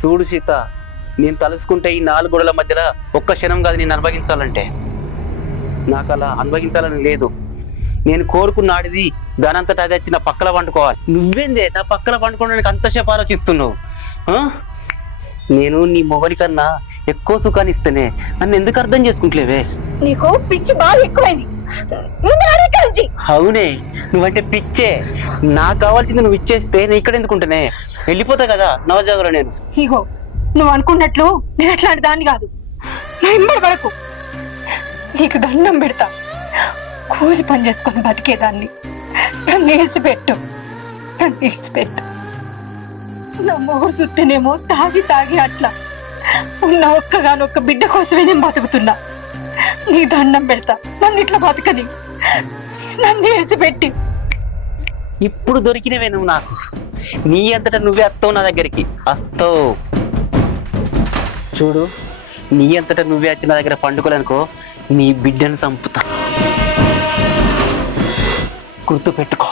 చూడు సీత, నేను తలుసుకుంటే ఈ 4 గోడల మధ్యలో ఒక్క క్షణం కాదు నేను అనుభవించాలంటే. నాకు అలా అనుభవించాలని లేదు. నేను కోరుకున్నాడిది దానంతటా అది వచ్చి నా పక్కల పండుకోవాలి. నువ్వేందే నా పక్కన పండుకోవడానికి అంతసేపు ఆలోచిస్తున్నావు? నేను నీ మొగలి కన్నా ఎక్కువ సుఖాన్ని ఇస్తేనే నన్ను ఎందుకు అర్థం చేసుకుంటలేవే? నీకు పిచ్చి బాగా ఎక్కువైంది. అవునే, నువ్వంటే పిచ్చే. నాకు కావాల్సింది నువ్వు ఇచ్చేస్తే నేను ఇక్కడ ఎందుకుంటానే, వెళ్ళిపోతా కదా నవజాగలో నేను. ఇగో నువ్వు అనుకున్నట్లు నేను అట్లాంటి దాన్ని కాదు. నా ఇంబడి పడకు, నీకు దండం పెడతా. కూలి పని చేసుకొని బతికేదాన్ని. నన్ను ఇడిచిపెట్టు, నన్ను ఇడిచిపెట్టు. నా మొగుడు సుత్తేనేమో తాగి తాగి అట్లా ఉన్న ఒక్కగానొక్క బిడ్డ కోసమే నేను బతుకుతున్నా. నీ దండం పెడతా, నన్ను ఇట్లా బతకని, నన్ను ఇడిచిపెట్టి. ఇప్పుడు దొరికినవే నువ్వు నాకు. నీ అంతటా నువ్వే వస్తావు నా దగ్గరికి, వస్తావు. చూడు, నీ అంతటా నువ్వే వచ్చి నా దగ్గర పండుకోలేనుకో, నీ బిడ్డను చంపుతా. గుర్తు పెట్టుకో.